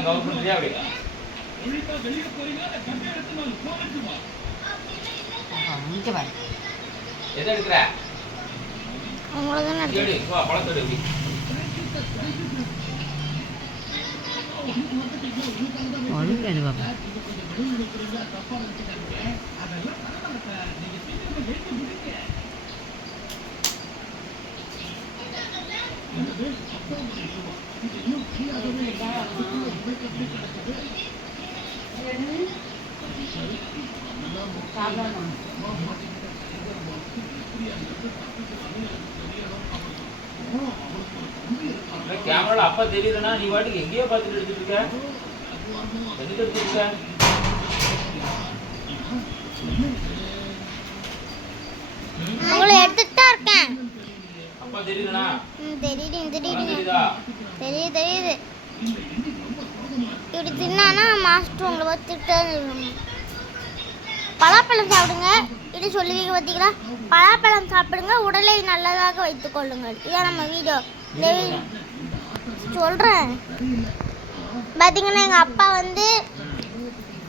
இதெல்லாம் கவர் பண்ணுறியா அப்படி எதை எடுக்கிற எடு வா பழத்தோடு எப்படி ஒழுங்கு பாப்பா கேமரால அப்பா தெரியலனா நீ வாட்டுக்கு எங்கேயோ பார்த்துட்டு எடுத்துட்டு இருக்க எதுக்கு எடுத்துட்டு இருக்க உங்களை எடுத்துட்டு தான் இருக்கேன் அப்பா தெரியலனா தெரியுதா தெரியுது இப்படி தின்னானா மாஸ்டர் உங்களை பார்த்துட்டு பலாப்பழம் சாப்பிடுங்க இது சொல்லுவீங்க பார்த்தீங்களா பலாப்பழம் சாப்பிடுங்க உடலை நல்லதாக வைத்துக் கொள்ளுங்கள் இதான் நம்ம வீடியோ சொல்கிறேன் பார்த்தீங்கன்னா எங்கள் அப்பா வந்து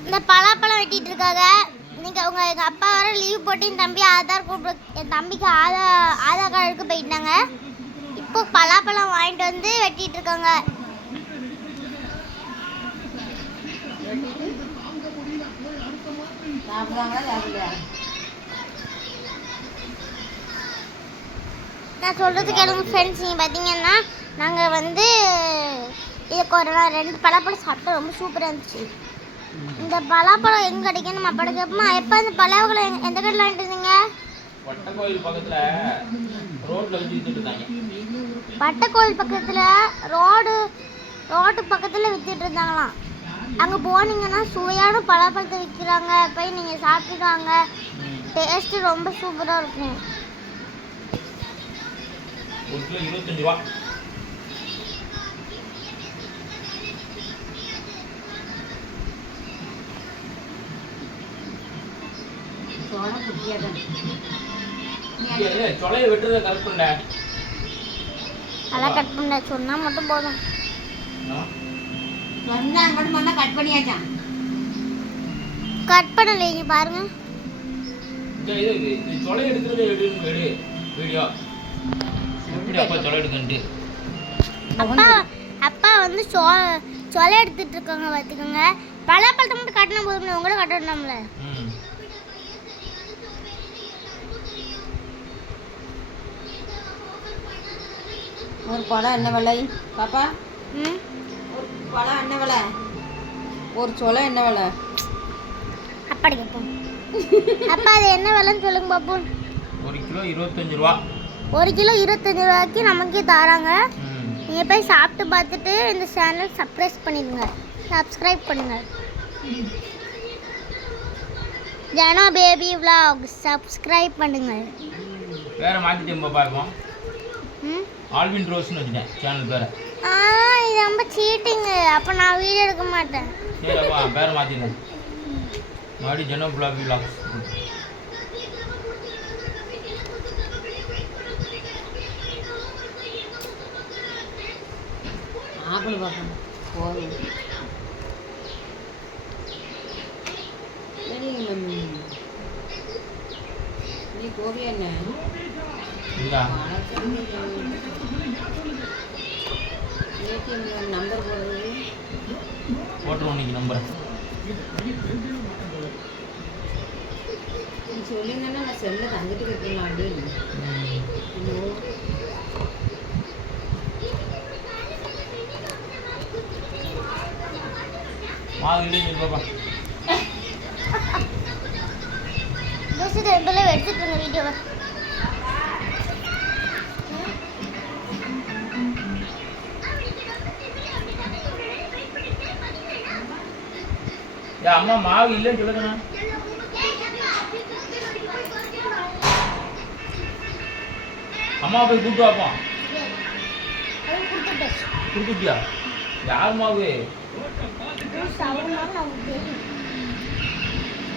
இந்த பலாப்பழம் வெட்டிட்டு இருக்காங்க எங்கள் அப்பா வர லீவ் போட்டு என் தம்பி என் தம்பிக்கு ஆதார் கார்டுக்கு போயிட்டாங்க இப்போ பலாப்பழம் வாங்கிட்டு வந்து வெட்டிட்டு இருக்காங்க நான் சொல்கிறது கேளுங்க ஃப்ரெண்ட்ஸ் நீங்கள் பார்த்தீங்கன்னா நாங்கள் வந்து இதுக்கு ஒரு 2 பலாப்பழம் சாப்பிட்டோம் ரொம்ப சூப்பராக இருந்துச்சு இந்த பலாப்பழம் எங்கே கிடைக்கும் நம்ம அப்பா கேட்போமா எப்போ இந்த பலாப்பழம் எந்த கடையில் வாங்கிட்டு இருந்தீங்க பட்டக்கோயில் பக்கத்தில் ரோட்டில் வச்சு வித்துட்டு இருந்தாங்க பட்டக்கோயில் பக்கத்தில் ரோட்டு பக்கத்தில் வித்துட்டு இருந்தாங்களாம் அங்கே போனீங்கன்னா சுவையான பலாப்பழத்தை விற்கிறாங்க போய் நீங்கள் சாப்பிட்டுட்டு வாங்க டேஸ்ட்டு ரொம்ப சூப்பராக இருக்கும் ஒரு கிலோ 25 ரூபா சொலையை வெட்டுறத கரெக்ட் பண்ண அதெல்லாம் கட் பண்ண சொன்னா மட்டும் போதும் கட் பண்ணியாச்சான் கட் பண்ணலைங்க பாருங்க இது சொலை எடுக்கிறது எடு வீடியோ எப்படி அப்பா சொலை எடுக்கன்ட்டு அப்பா வந்து சொலை எடுத்துட்டு இருக்காங்க பார்த்துக்கோங்க பலாப்பழத்தை மட்டும் கட்டினா போதும் உங்களை கட்டணும்ல ஒரு பழம் என்ன விலை பாப்பா ஒரு பழம் என்ன விலை ஒரு சொலை என்ன விலை அப்படி கேட்போம் அப்பா அது என்ன விலைன்னு சொல்லுங்க பாப்போம் 1 கிலோ 25 ரூபா 1 கிலோ 25 ரூபாய்க்கு நமக்கே தராங்க நீங்கள் போய் சாப்பிட்டு பார்த்துட்டு இந்த சேனல் சப்ஸ்கிரைப் பண்ணுங்க ஜனா பேபி vlog சப்ஸ்கிரைப் பண்ணுங்க வேற மாத்திட்டேன் பாப்பா இப்போ ஆல்வின் ரோஸ்னு வச்சிட்டேன் சேனல் பேரை இது ரொம்ப சீட்டிங் அப்போ நான் வீடியோ எடுக்க மாட்டேன் சரிப்பா பேரை மாற்றிட்டேன் மறுபடியும் ஜனோ பிளாக் விலாக்ஸ் ஆப்பிள் பார்க்கணும் போதும் நீ கோபி என்ன நம்பர் போட்டுருவோம் இன்னைக்கு நம்பரை நீ சொல்லிங்கன்னா நான் செல்ல தங்கிட்டு கட்டலாம் அப்படின்னு மாவு இல்லைன்னு பாப்பா எடுத்துட்டு வீடியோவை அம்மா மாவு இல்லைன்னு சொல்லுங்கண்ணா அம்மா போய் கூப்பிட்டு வாப்போம் கொடுத்துட்டியா யார் மாவு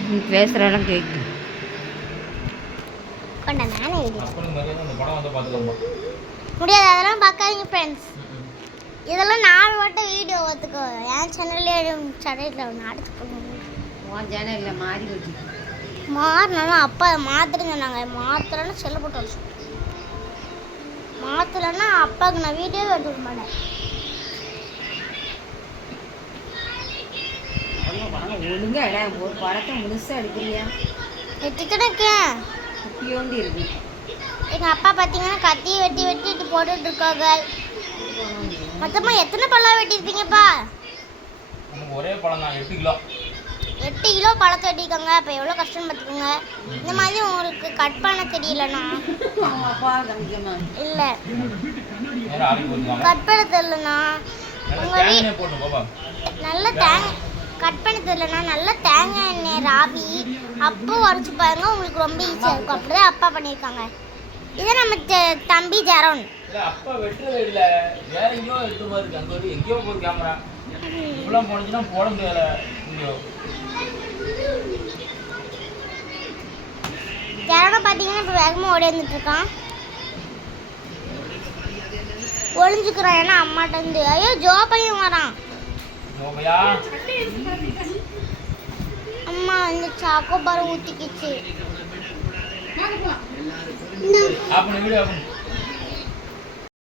நீ பேசுகிறலாம் கேட்கு முடியாது அதெல்லாம் பார்க்காதீங்க ஃப்ரெண்ட்ஸ் இதெல்லாம் 4 வட்டம் வீடியோ பார்த்துக்கோ. என் சேனல்லே சடையில் நாடுத்து போகணும். உன் சேனலில் மாறி வச்சு மாறினாலும் அப்பா மாற்றுறேங்க. நாங்கள் மாற்றுறேன்னு செல்ல போட்டு வச்சு மாற்றலைன்னா அப்பாவுக்கு நான் வீடியோவே எடுத்து விட மாட்டேன். ஒழுங்காக இடம் ஒரு படத்தை முழுசாக எடுக்கிறியா? எடுத்துக்கிட்டேன். குட்டியோண்டு இருக்கு. எங்கள் அப்பா பார்த்தீங்கன்னா கத்தியை வெட்டி வெட்டிட்டு போட்டுட்டு இருக்காங்க. மொத்தமாக எத்தனை பழம் வெட்டியிருப்பீங்கப்பா? நமக்கு ஒரே பழம் தான் 8 கிலோ. 8 கிலோ பழத்தை வெட்டிருக்காங்க. அப்போ எவ்வளோ கஷ்டம் பார்த்துக்கோங்க. இந்த மாதிரி உங்களுக்கு கட் பண்ண தெரியலண்ணா? அப்பா தம்பிக்கம்மா இல்லை நேரா ஆவி போட்டுவாங்க. கட் பண்ண தெரியலண்ணா. நல்லா உங்கள் தேங்காய் எண்ணெய் போட்டு பாப்பா. நல்ல தேங்காய் கட் பண்ண தெரியலண்ணா. நல்ல தேங்காய் எண்ணெய் ராவி அப்போ உரைச்சி பாருங்க. உங்களுக்கு ரொம்ப ஈஸியாக இருக்கும். அப்படிதான் அப்பா பண்ணியிருக்காங்க. இதை நம்ம தம்பி ஜெரோன். இல்ல அப்பா வெட்டுறது இல்ல, வேற எங்கேயோ எடுத்து மாதிரி இருக்கு. அங்க ஒரு எங்கேயோ போய் கேமரா இப்பெல்லாம் போனச்சுன்னா போட முடியல. இங்கேயோ ஜெரோனை பார்த்தீங்கன்னா இப்போ வேகமாக ஓடி வந்துட்டு இருக்கான். ஒளிஞ்சுக்கிறான் ஏன்னா அம்மாட்ட இருந்து. ஐயோ ஜோ பையன் வரான். நோபையா அம்மா இந்த சாக்கோ பாரு ஊற்றிக்கிச்சு. ஆப்பன வீடியோ ஆப்பன